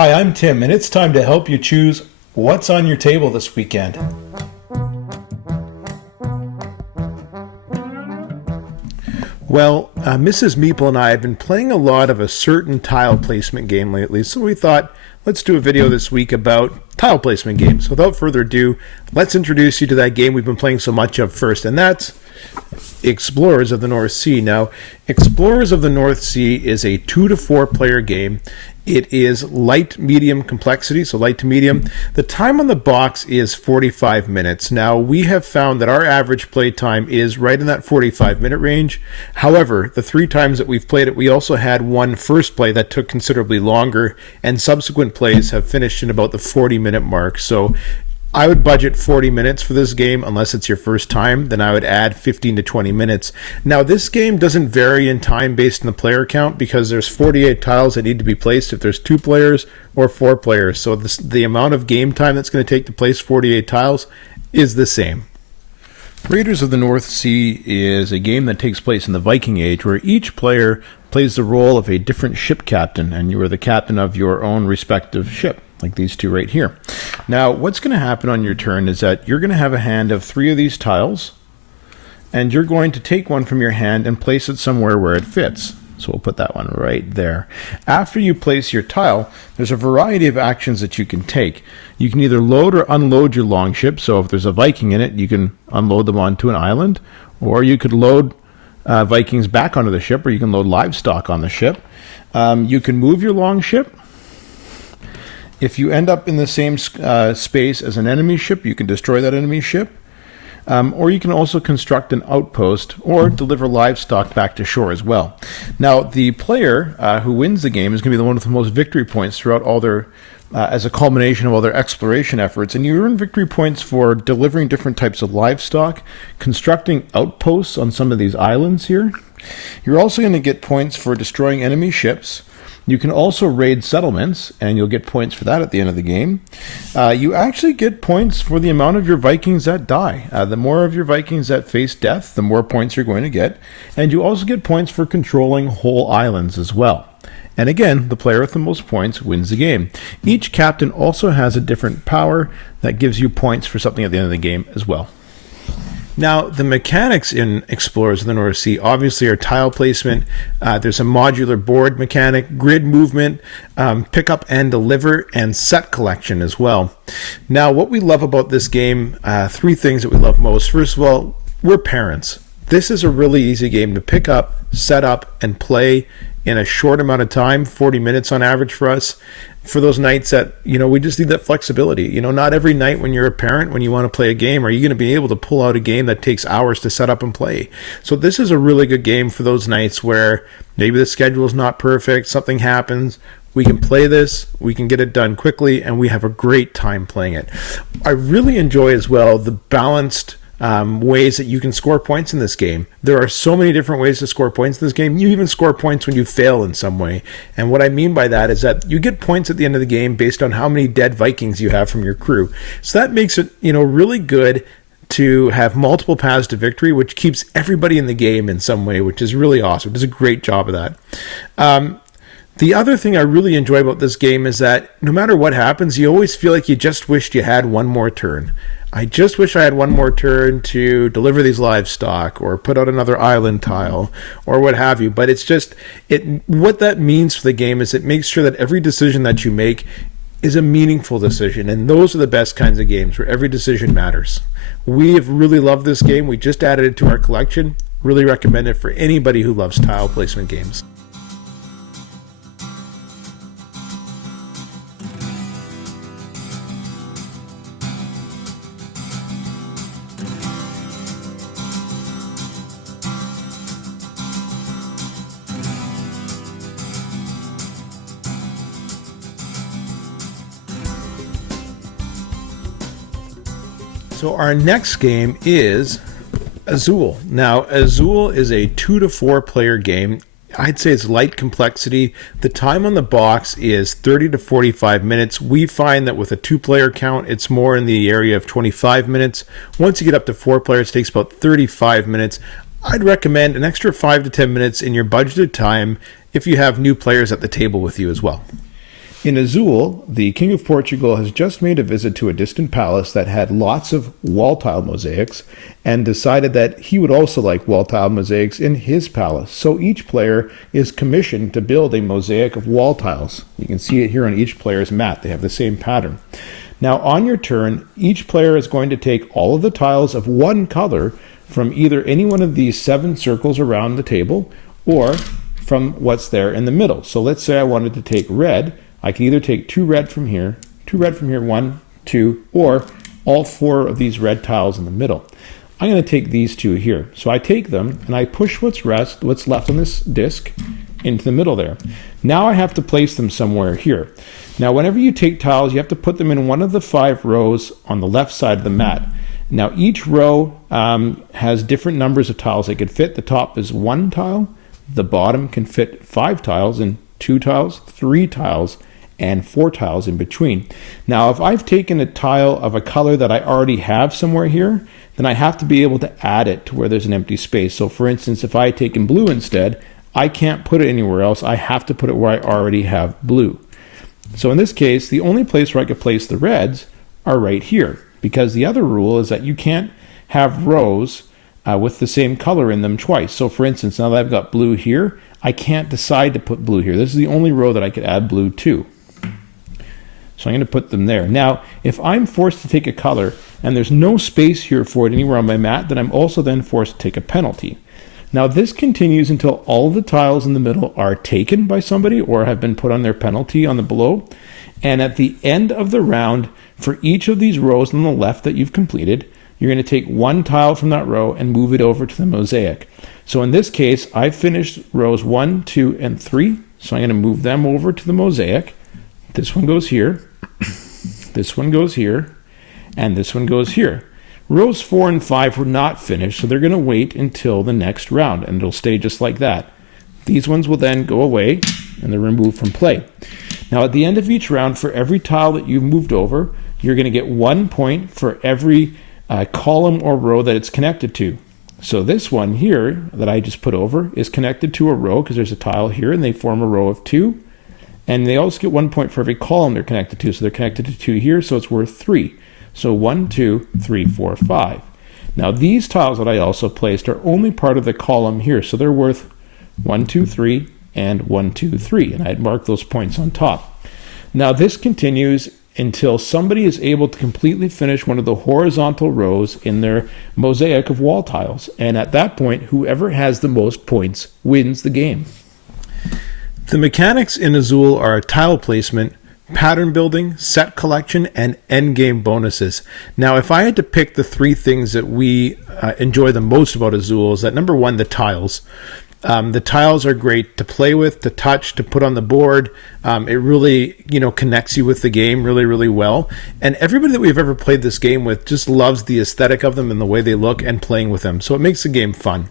Hi, I'm Tim, and it's time to help you choose what's on your table this weekend. Well, Mrs. Meeple and I have been playing a lot of a certain tile placement game lately, so we thought, let's do a video this week about tile placement games. So without further ado, let's introduce you to that game we've been playing so much of first, and that's Explorers of the North Sea. Now, Explorers of the North Sea is a 2 to 4 player game. It is light medium complexity, so light to medium. The time on the box is 45 minutes. Now, we have found that our average play time is right in that 45-minute range. However, the 3 times that we've played it, we also had one first play that took considerably longer, and subsequent plays have finished in about the 40-minute mark. So I would budget 40 minutes for this game unless it's your first time. Then I would add 15 to 20 minutes. Now, this game doesn't vary in time based on the player count because there's 48 tiles that need to be placed if there's 2 players or 4 players. So the amount of game time that's going to take to place 48 tiles is the same. Raiders of the North Sea is a game that takes place in the Viking Age where each player plays the role of a different ship captain, and you are the captain of your own respective ship, like these 2 right here. Now, what's going to happen on your turn is that you're going to have a hand of 3 of these tiles, and you're going to take one from your hand and place it somewhere where it fits. So we'll put that one right there. After you place your tile, there's a variety of actions that you can take. You can either load or unload your longship, so if there's a Viking in it, you can unload them onto an island, or you could load Vikings back onto the ship, or you can load livestock on the ship. You can move your longship. If you end up in the same space as an enemy ship, you can destroy that enemy ship. Or you can also construct an outpost or deliver livestock back to shore as well. Now, the player who wins the game is going to be the one with the most victory points throughout all their, as a culmination of all their exploration efforts. And you earn victory points for delivering different types of livestock, constructing outposts on some of these islands here. You're also going to get points for destroying enemy ships. You can also raid settlements, and you'll get points for that at the end of the game. You actually get points for the amount of your Vikings that die. The more of your Vikings that face death, the more points you're going to get. And you also get points for controlling whole islands as well. And again, the player with the most points wins the game. Each captain also has a different power that gives you points for something at the end of the game as well. Now, the mechanics in Explorers of the North Sea obviously are tile placement. There's a modular board mechanic, grid movement, pick up and deliver, and set collection as well. Now, what we love about this game, 3 things that we love most. First of all, we're parents. This is a really easy game to pick up, set up, and play in a short amount of time, 40 minutes on average for us. For those nights that, we just need that flexibility. Not every night when you're a parent, when you want to play a game, are you going to be able to pull out a game that takes hours to set up and play. So this is a really good game for those nights where maybe the schedule is not perfect, something happens. We can play this, we can get it done quickly, and we have a great time playing it. I really enjoy as well the balanced ways that you can score points in this game. There are so many different ways to score points in this game. You even score points when you fail in some way. And what I mean by that is that you get points at the end of the game based on how many dead Vikings you have from your crew. So that makes it, really good to have multiple paths to victory, which keeps everybody in the game in some way, which is really awesome. It does a great job of that. The other thing I really enjoy about this game is that no matter what happens, you always feel like you just wished you had one more turn. I just wish I had one more turn to deliver these livestock or put out another island tile or what have you. But it's just, what that means for the game is it makes sure that every decision that you make is a meaningful decision. And those are the best kinds of games where every decision matters. We have really loved this game. We just added it to our collection. Really recommend it for anybody who loves tile placement games. So our next game is Azul. Now, Azul is a 2 to 4 player game. I'd say it's light complexity. The time on the box is 30 to 45 minutes. We find that with a 2-player count, it's more in the area of 25 minutes. Once you get up to 4 players, it takes about 35 minutes. I'd recommend an extra 5 to 10 minutes in your budgeted time if you have new players at the table with you as well. In Azul, the King of Portugal has just made a visit to a distant palace that had lots of wall tile mosaics and decided that he would also like wall tile mosaics in his palace. So each player is commissioned to build a mosaic of wall tiles. You can see it here on each player's mat. They have the same pattern. Now on your turn, each player is going to take all of the tiles of one color from either any one of these 7 circles around the table or from what's there in the middle. So let's say I wanted to take red. I can either take 2 red from here, 1, 2, or all 4 of these red tiles in the middle. I'm going to take these 2 here. So I take them and I push what's left on this disc into the middle there. Now I have to place them somewhere here. Now whenever you take tiles, you have to put them in one of the 5 rows on the left side of the mat. Now each row has different numbers of tiles they could fit. The top is 1 tile, the bottom can fit 5 tiles, and 2 tiles, 3 tiles, and 4 tiles in between. Now, if I've taken a tile of a color that I already have somewhere here, then I have to be able to add it to where there's an empty space. So for instance, if I had taken blue instead, I can't put it anywhere else. I have to put it where I already have blue. So in this case, the only place where I could place the reds are right here, because the other rule is that you can't have rows with the same color in them twice. So for instance, now that I've got blue here, I can't decide to put blue here. This is the only row that I could add blue to. So I'm going to put them there. Now, if I'm forced to take a color and there's no space here for it anywhere on my mat, then I'm also then forced to take a penalty. Now this continues until all of the tiles in the middle are taken by somebody or have been put on their penalty on the below. And at the end of the round, for each of these rows on the left that you've completed, you're going to take 1 tile from that row and move it over to the mosaic. So in this case, I've finished rows 1, 2, and 3. So I'm going to move them over to the mosaic. This one goes here, this one goes here, and this one goes here. Rows 4 and 5 were not finished, so they're going to wait until the next round, and it'll stay just like that. These ones will then go away, and they're removed from play. Now at the end of each round, for every tile that you've moved over, you're going to get 1 point for every column or row that it's connected to. So this one here that I just put over is connected to a row because there's a tile here, and they form a row of 2. And they also get 1 point for every column they're connected to. So they're connected to 2 here, so it's worth 3. So 1, 2, 3, 4, 5. Now these tiles that I also placed are only part of the column here, so they're worth 1, 2, 3, and 1, 2, 3. And I had marked those points on top. Now this continues until somebody is able to completely finish one of the horizontal rows in their mosaic of wall tiles. And at that point, whoever has the most points wins the game. The mechanics in Azul are tile placement, pattern building, set collection, and endgame bonuses. Now, if I had to pick the 3 things that we enjoy the most about Azul, is that number 1, the tiles. The tiles are great to play with, to touch, to put on the board. It really, connects you with the game really, really well. And everybody that we've ever played this game with just loves the aesthetic of them and the way they look and playing with them. So it makes the game fun.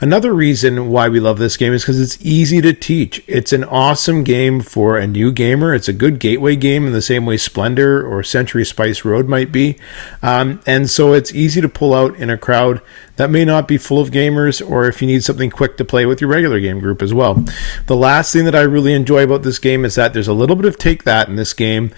Another reason why we love this game is because it's easy to teach. It's an awesome game for a new gamer. It's a good gateway game in the same way Splendor or Century Spice Road might be. And so it's easy to pull out in a crowd that may not be full of gamers, or if you need something quick to play with your regular game group as well. The last thing that I really enjoy about this game is that there's a little bit of take that in this game,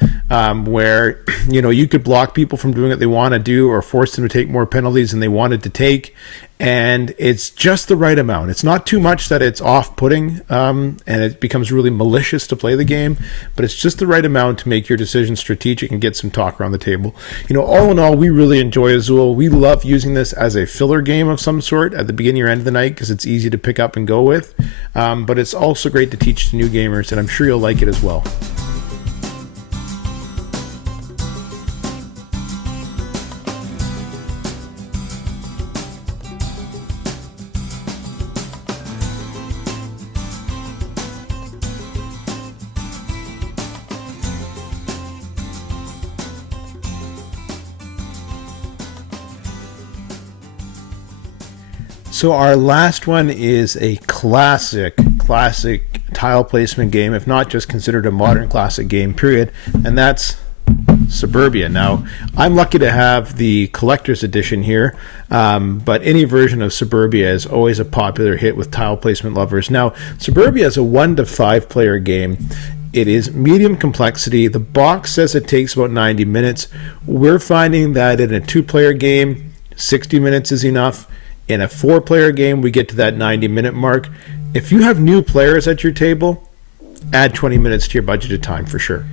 where you could block people from doing what they want to do or force them to take more penalties than they wanted to take. And it's just the right amount. It's not too much that it's off-putting and it becomes really malicious to play the game, but it's just the right amount to make your decision strategic and get some talk around the table. All in all, we really enjoy Azul. We love using this as a filler game of some sort at the beginning or end of the night because it's easy to pick up and go with. But it's also great to teach to new gamers, and I'm sure you'll like it as well. So our last one is a classic tile placement game, if not just considered a modern classic game, period, and that's Suburbia. Now, I'm lucky to have the collector's edition here, but any version of Suburbia is always a popular hit with tile placement lovers. Now, Suburbia is a 1 to 5 player game. It is medium complexity. The box says it takes about 90 minutes. We're finding that in a 2-player game, 60 minutes is enough. In a 4-player game, we get to that 90-minute mark. If you have new players at your table, add 20 minutes to your budgeted time for sure.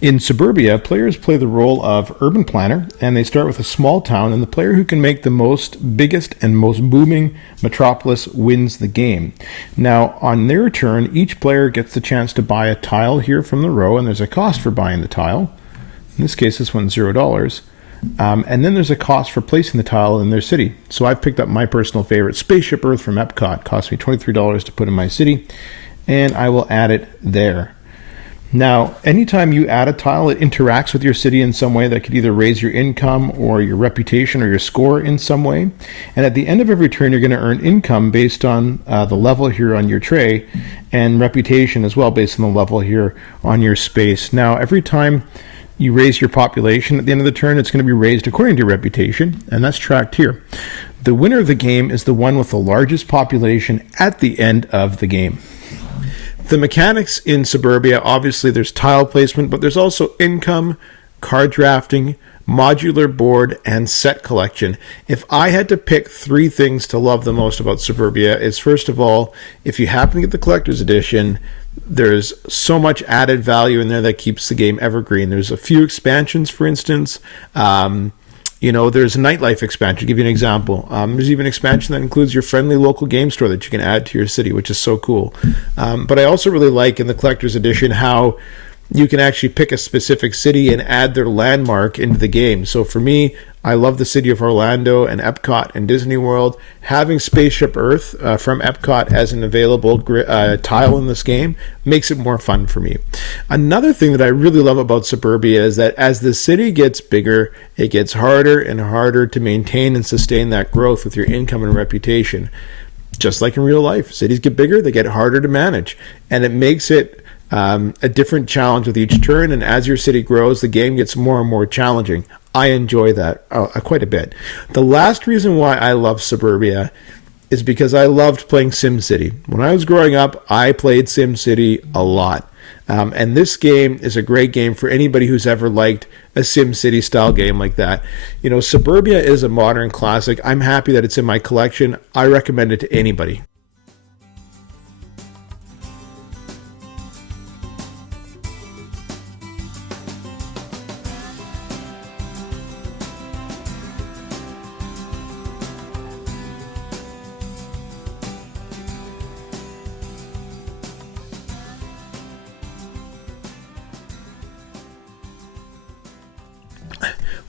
In Suburbia, players play the role of urban planner, and they start with a small town, and the player who can make the biggest and most booming metropolis wins the game. Now, on their turn, each player gets the chance to buy a tile here from the row, and there's a cost for buying the tile. In this case, this one's $0. And then there's a cost for placing the tile in their city. So I've picked up my personal favorite, Spaceship Earth from Epcot. Cost me $23 to put in my city, and I will add it there. Now, anytime you add a tile, it interacts with your city in some way that could either raise your income or your reputation or your score in some way. And at the end of every turn, you're going to earn income based on the level here on your tray, and reputation as well based on the level here on your space. Now, every time you raise your population at the end of the turn, it's going to be raised according to your reputation, and that's tracked here. The winner of the game is the one with the largest population at the end of the game. The mechanics in Suburbia, obviously there's tile placement, but there's also income, card drafting, modular board, and set collection. If I had to pick 3 things to love the most about Suburbia, it's first of all, if you happen to get the collector's edition, there's so much added value in there that keeps the game evergreen. There's a few expansions, for instance. There's a nightlife expansion. To give you an example, there's even an expansion that includes your friendly local game store that you can add to your city, which is so cool. But I also really like in the collector's edition how you can actually pick a specific city and add their landmark into the game. So for me, I love the city of Orlando and Epcot and Disney World. Having Spaceship Earth from Epcot as an available tile in this game makes it more fun for me. Another thing that I really love about Suburbia is that as the city gets bigger, it gets harder and harder to maintain and sustain that growth with your income and reputation. Just like in real life, cities get bigger, they get harder to manage. And it makes it a different challenge with each turn, and as your city grows, the game gets more and more challenging. I enjoy that quite a bit. The last reason why I love Suburbia is because I loved playing SimCity. When I was growing up, I played SimCity a lot. And this game is a great game for anybody who's ever liked a SimCity style game like that. Suburbia is a modern classic. I'm happy that it's in my collection. I recommend it to anybody.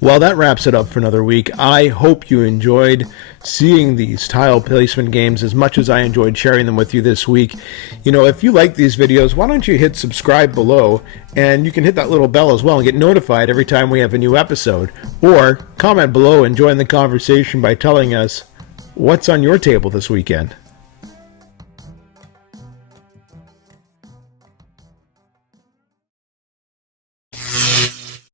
Well, that wraps it up for another week. I hope you enjoyed seeing these tile placement games as much as I enjoyed sharing them with you this week. If you like these videos, why don't you hit subscribe below, and you can hit that little bell as well and get notified every time we have a new episode. Or comment below and join the conversation by telling us what's on your table this weekend.